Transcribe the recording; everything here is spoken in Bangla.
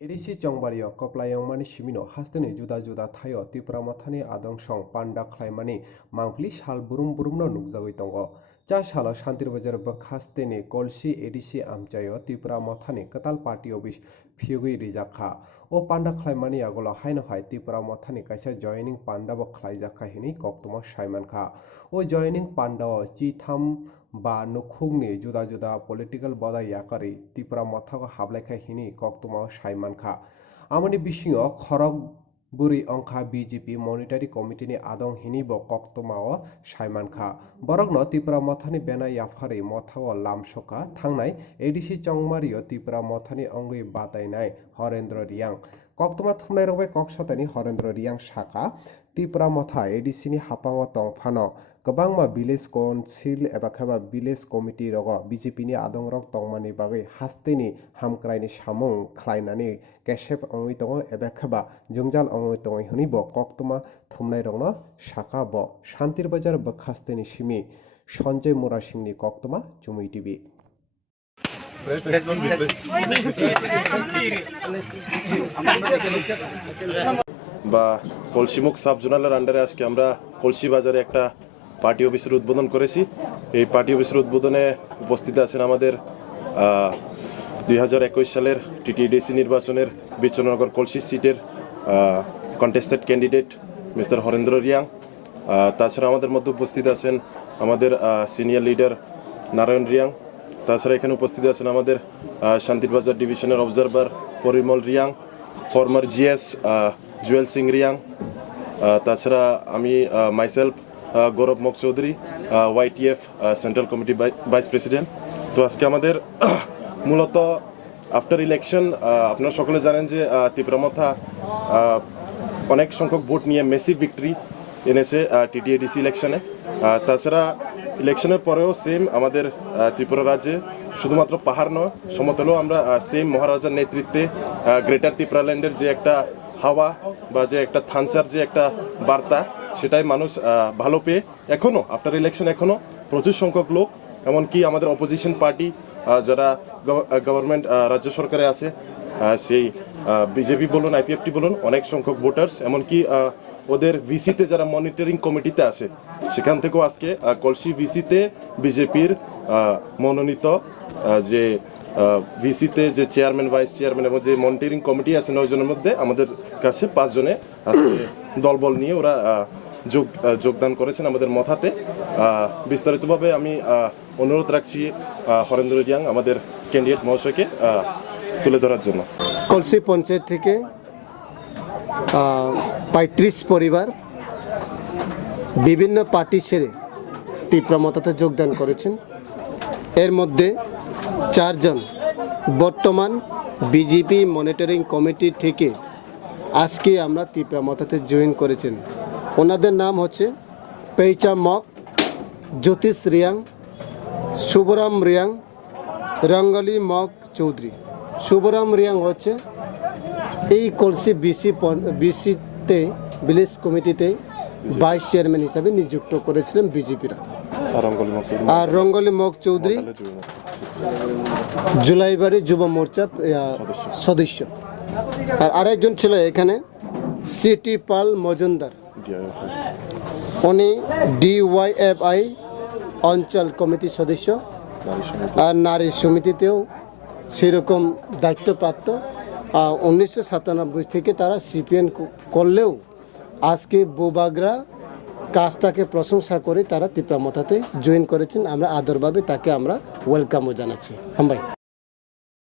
Edisi Chongbario, Koplayongmani Shimino, Hasteni Juda Juda Thayo, Tipramathani Adongsong, Panda Klaimani, Mangpli Shal Burum Burumno Nukzawitongo, Ja Shala Shantirbajar Bakhasteni, Kolshi Edisi Amchayo, Tipramathani, Katal Party Obish, Pugui Rizaka, O Panda Klaimani Agola Haino Hai, Tipramathani Kaisa joining Panda Baklaizaka Hini, Koktuma Shaimanka, O joining Panda Chitham. Ba nukhungni juda juda political boda yakari tipra mathago hablaika hini koktuma saimankha amoni bisingo khorog buri ongkha BJP monetary committee ni adong hini bo koktuma saimankha borokno tipra mathani bena yafari mathago lamsoka thangnai ADC Chongmario tipra mathani ongui batainai Horendra Riang koktuma thumnai rogbai koksatani Horendra Riang saka tipra matha ADC ni hapango tongphano Kabangma village council eba khaba village committee rogo BJP ni adongrok tongmani bagai hasteni hamkraini samung khlainani kesep ongoi tongo eba khaba jungjal ongoi tongo huni bo koktuma thumnai rogno saka bo Shantir Bazar bakhasteni simi Sanjay Mora Singh ni koktuma Chumui TV বা কলসিমুখ সাব জোনালের আন্ডারে আজকে আমরা কলসি বাজারে একটা পার্টি অফিসের উদ্বোধন করেছি। এই পার্টি অফিসের উদ্বোধনে উপস্থিত আছেন আমাদের 2021 সালের টিটিডিসি নির্বাচনের বিচননগর কলসি সিটের contested candidate mister Harendra Reang. তাছাড়া আমাদের মধ্যে উপস্থিত আছেন আমাদের সিনিয়র লিডার নারায়ণ রিয়াং। তাছাড়া এখানে উপস্থিত আছেন আমাদের শান্তিরবাজার ডিভিশনের observer Parimal Reang, former GS Jewel Singh Reang. তাছাড়া আমি মাইসেলফ গৌরব মক Chowdhury, YTF central committee vice president. তো আজকে আমাদের মূলত আফটার ইলেকশন আপনারা সকলে জানেন যে ত্রিপুরামাথা অনেক সংখ্যক ভোট নিয়ে মেসিভ ভিক্টরি এনেছে TTADC ইলেকশনে। তাছাড়া ইলেকশনের পরেও সেম আমাদের ত্রিপুরা রাজ্যে শুধুমাত্র পাহাড় নয়, সমতলেও আমরা সেম মহারাজার নেতৃত্বে গ্রেটার ত্রিপুরাল্যান্ডের যে একটা হাওয়া বা যে একটা থানচার যে একটা বার্তা, সেটাই মানুষ ভালো পেয়ে এখনও আফটার ইলেকশন এখনও প্রচুর সংখ্যক লোক, এমনকি আমাদের অপোজিশন পার্টি যারা গভর্নমেন্ট রাজ্য সরকারে আছে, সেই বিজেপি বলুন IPFT বলুন, অনেক সংখ্যক ভোটার্স, এমনকি ওদের ভিসিতে যারা মনিটরিং কমিটিতে আছে সেখান থেকেও আজকে কলসি ভিসিতে বিজেপির মনোনীত যে ভিসিতে যে চেয়ারম্যান, ভাইস চেয়ারম্যান এবং যে মনিটরিং কমিটি আছে 9 জনের মধ্যে আমাদের কাছে 5 জনে দলবল নিয়ে ওরা যোগদান করেছেন আমাদের মথাতে। বিস্তারিতভাবে আমি অনুরোধ রাখছি হরেন্দ্র রিয়াং আমাদের ক্যান্ডিডেট মহাশয়কে তুলে ধরার জন্য। কলসি পঞ্চায়েত থেকে 35 পরিবার বিভিন্ন পার্টি ছেড়ে ত্রিপুরামাথাতে যোগদান করেছেন। এর মধ্যে 4 জন বর্তমান বিজেপি মনিটরিং কমিটি থেকে আজকে আমরা ত্রিপুরামাথাতে জয়েন করেছেন। ওনাদের নাম হচ্ছে পেইচা মক, জ্যোতিষ রিয়াং, শুভরাম রিয়াং, রঙ্গলি মক চৌধুরী। শুভরাম রিয়াং হচ্ছে এই কলসি বিসিতে ভিলেজ কমিটিতে ভাইস চেয়ারম্যান হিসাবে নিযুক্ত করেছিলেন বিজেপিরা। আর রঙ্গলি মক চৌধুরী জুলাইবাড়ি যুব মোর্চা সদস্য। আর আরেকজন ছিল এখানে সিটি পাল মজুমদার, উনি DYFI অঞ্চল কমিটির সদস্য আর নারী সমিতিতেও সেরকম দায়িত্বপ্রাপ্ত। 1997 থেকে তারা CPN করলেও আজকে বুবাগরা কাজটাকে প্রশংসা করে তারা ত্রিপুরামাথাতে জয়েন করেছেন। আমরা আদরভাবে তাকে আমরা ওয়েলকামও জানাচ্ছি। ভাই।